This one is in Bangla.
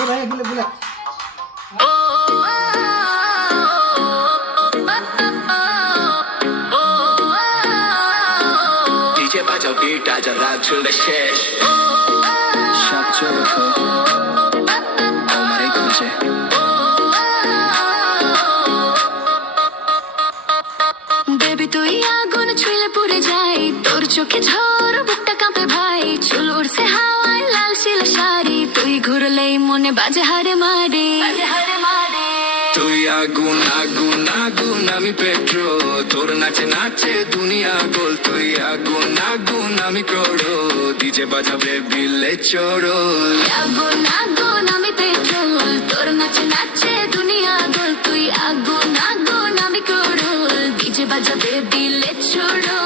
ভাই গুলে গুলে ডিজে বাজাও বিট আজ রাত চলবে শেষ সব রেখো আমারই খুঁজে বেবি তুই আগুন ছুঁলে পুড়ে যাই তোর চোখে ঝড় বুকটা কাঁপে ভাই চুল উড়ছে হাওয়ায় লাল শিলা শাড়ি তুই ঘুরলেই মনে বাজে হারে মারে তুই আগুন আগুন আগুন আমি পেট্রো তোর নাচে নাচে দুনিয়া গোল তুই আগুন আগুন আমি ক্রোড়ো ডিজে বাজাবে বিলে চড়ো আগুন আগুন আমি পেট্রোল তোর নাচে নাচে দুনিয়া গোল তুই আগুন আগুন আমি করোল ডিজে বাজাবে দিলে ছোড়ো